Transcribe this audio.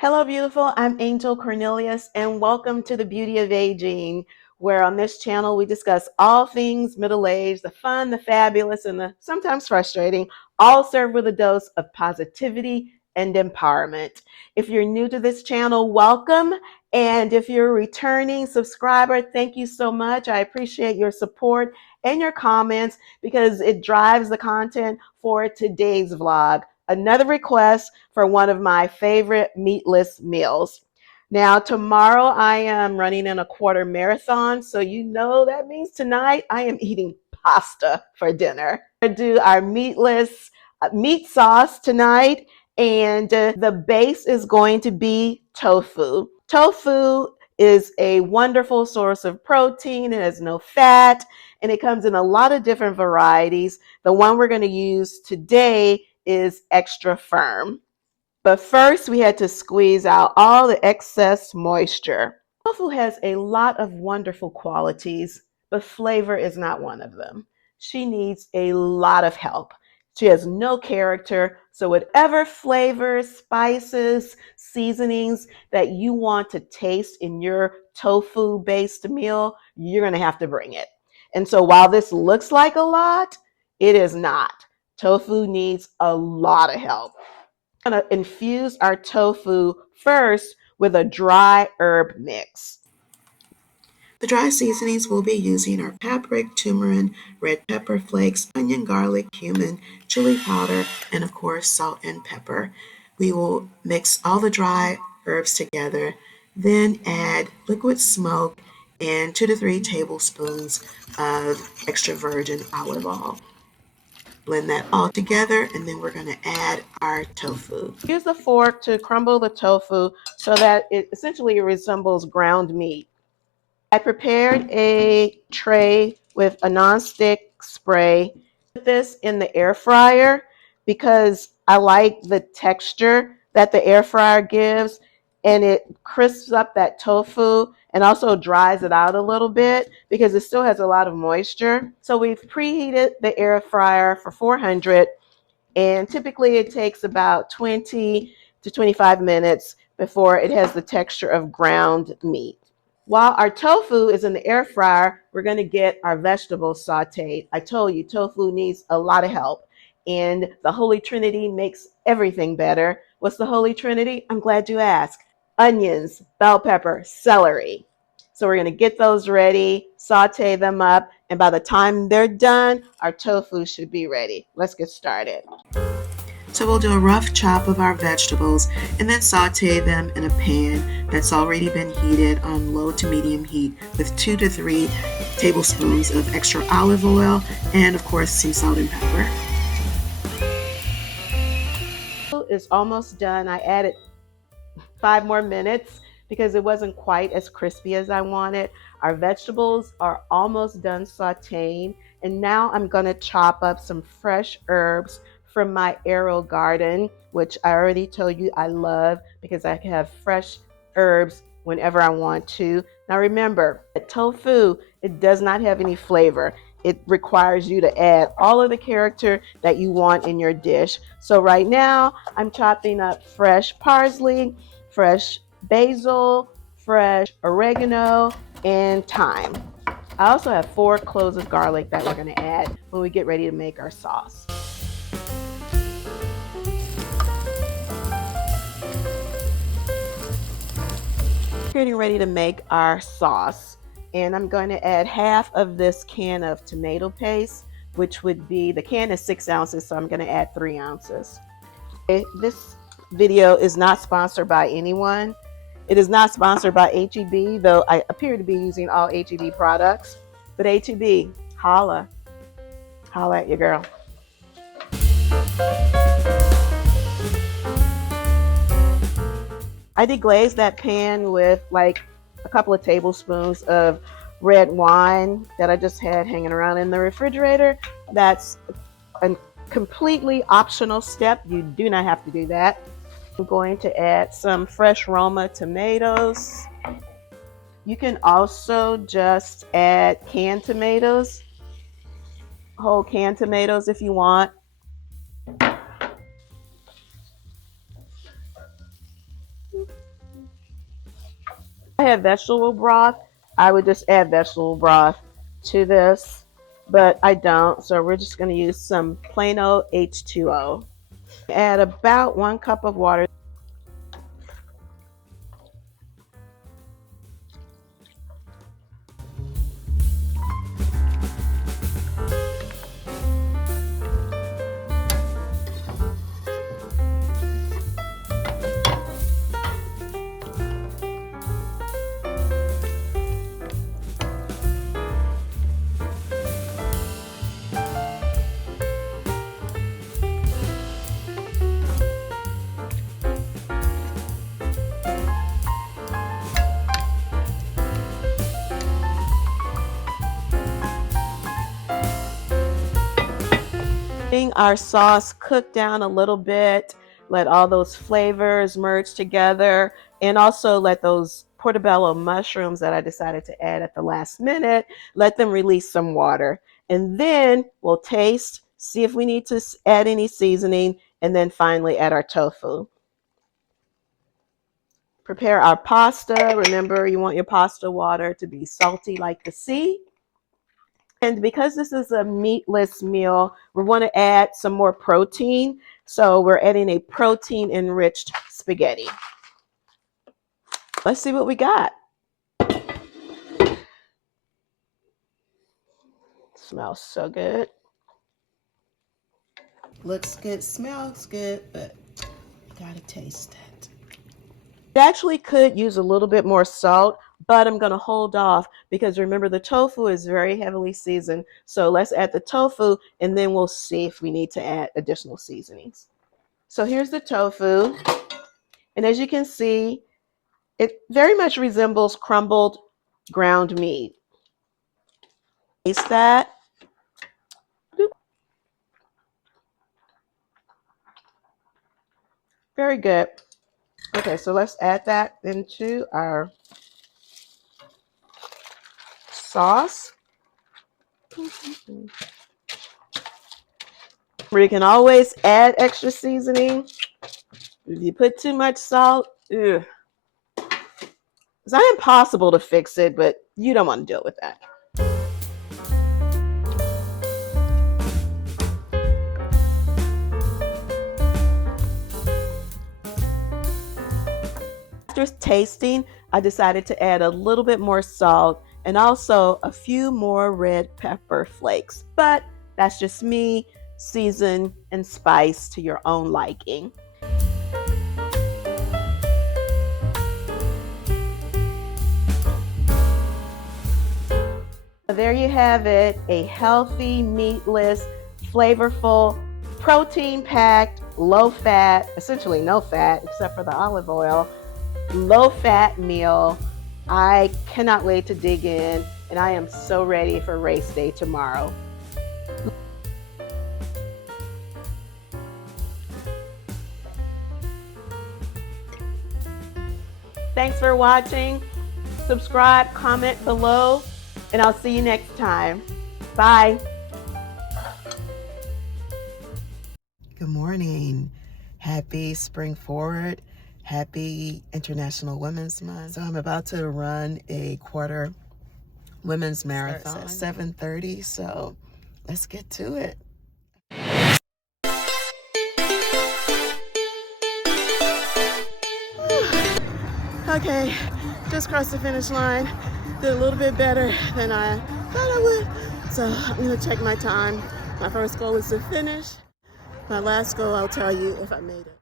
Hello, beautiful. I'm Angel Cornelius, and welcome to the Beauty of Aging, where on this channel we discuss all things middle age, the fun, the fabulous, and the sometimes frustrating, all served with a dose of positivity and empowerment. If you're new to this channel, welcome. And if you're a returning subscriber, thank you so much. I appreciate your support and your comments because it drives the content for today's vlog. Another request for one of my favorite meatless meals. Now, tomorrow I am running in a quarter marathon, so you know that means tonight I am eating pasta for dinner. We're gonna do our meatless meat sauce tonight, and the base is going to be tofu. Tofu is a wonderful source of protein. It has no fat, and it comes in a lot of different varieties. The one we're going to use today is extra firm. But first, we had to squeeze out all the excess moisture. Tofu has a lot of wonderful qualities, but flavor is not one of them. She needs a lot of help. She has no character, so whatever flavors, spices, seasonings that you want to taste in your tofu-based meal, you're going to have to bring it. And so while this looks like a lot, it is not. Tofu needs a lot of help. I'm going to infuse our tofu first with a dry herb mix. The dry seasonings we'll be using are paprika, turmeric, red pepper flakes, onion, garlic, cumin, chili powder, and of course salt and pepper. We will mix all the dry herbs together, then add liquid smoke and 2 to 3 tablespoons of extra virgin olive oil. Blend that all together, and then we're going to add our tofu. Use a fork to crumble the tofu so that it essentially resembles ground meat. I prepared a tray with a nonstick spray. Put this in the air fryer because I like the texture that the air fryer gives, and it crisps up that tofu and also dries it out a little bit because it still has a lot of moisture. So we've preheated the air fryer for 400, and typically it takes about 20 to 25 minutes before it has the texture of ground meat. While our tofu is in the air fryer, we're going to get our vegetables sauteed. I told you tofu needs a lot of help, and the Holy Trinity makes everything better. What's the Holy Trinity? I'm glad you asked. Onions, bell pepper, celery. So we're going to get those ready, saute them up, and by the time they're done, our tofu should be ready. Let's get started. So we'll do a rough chop of our vegetables and then saute them in a pan that's already been heated on low to medium heat with 2 to 3 tablespoons of extra olive oil and of course some salt and pepper. It's almost done. I added 5 more minutes because it wasn't quite as crispy as I wanted. Our vegetables are almost done sauteing, and now I'm going to chop up some fresh herbs from my arrow garden, which I already told you I love because I can have fresh herbs whenever I want to. Now remember, tofu, it does not have any flavor. It requires you to add all of the character that you want in your dish. So right now, I'm chopping up fresh parsley, fresh basil, fresh oregano, and thyme. I also have 4 cloves of garlic that we're going to add when we get ready to make our sauce. Getting ready to make our sauce, and I'm going to add half of this can of tomato paste, which would be, the can is 6 ounces, so I'm going to add 3 ounces. Okay, this video is not sponsored by anyone. It is not sponsored by H-E-B, though I appear to be using all H-E-B products. But H-E-B, holla at your girl. I deglaze that pan with like a couple of tablespoons of red wine that I just had hanging around in the refrigerator. That's a completely optional step. You do not have to do that. I'm going to add some fresh Roma tomatoes. You can also just add canned tomatoes, whole canned tomatoes if you want. I have vegetable broth, I would just add vegetable broth to this, but I don't, so we're just going to use some plain old H2O. Add about 1 cup of water. Our sauce cook down a little bit, let all those flavors merge together, and also let those portobello mushrooms that I decided to add at the last minute, let them release some water. And then we'll taste, see if we need to add any seasoning, and then finally add our tofu. Prepare our pasta. Remember, you want your pasta water to be salty like the sea. And because this is a meatless meal, we want to add some more protein. So we're adding a protein-enriched spaghetti. Let's see what we got. Smells so good. Looks good, smells good, but gotta taste it. It actually could use a little bit more salt, but I'm going to hold off because remember the tofu is very heavily seasoned. So let's add the tofu and then we'll see if we need to add additional seasonings. So here's the tofu. And as you can see, it very much resembles crumbled ground meat. Taste that. Very good. Okay, so let's add that into our sauce. You can always add extra seasoning. If you put too much salt, it's not impossible to fix it, but you don't want to deal with that. After tasting, I decided to add a little bit more salt and also a few more red pepper flakes. But that's just me. Season and spice to your own liking. There you have it, a healthy, meatless, flavorful, protein-packed, low-fat, essentially no fat except for the olive oil, low-fat meal. I cannot wait to dig in, and I am so ready for race day tomorrow. Thanks for watching. Subscribe, comment below, and I'll see you next time. Bye. Good morning. Happy Spring Forward. Happy International Women's Month. So I'm about to run a quarter women's marathon at 7:30. So let's get to it. Okay, just crossed the finish line. Did a little bit better than I thought I would. So I'm gonna check my time. My first goal is to finish. My last goal, I'll tell you if I made it.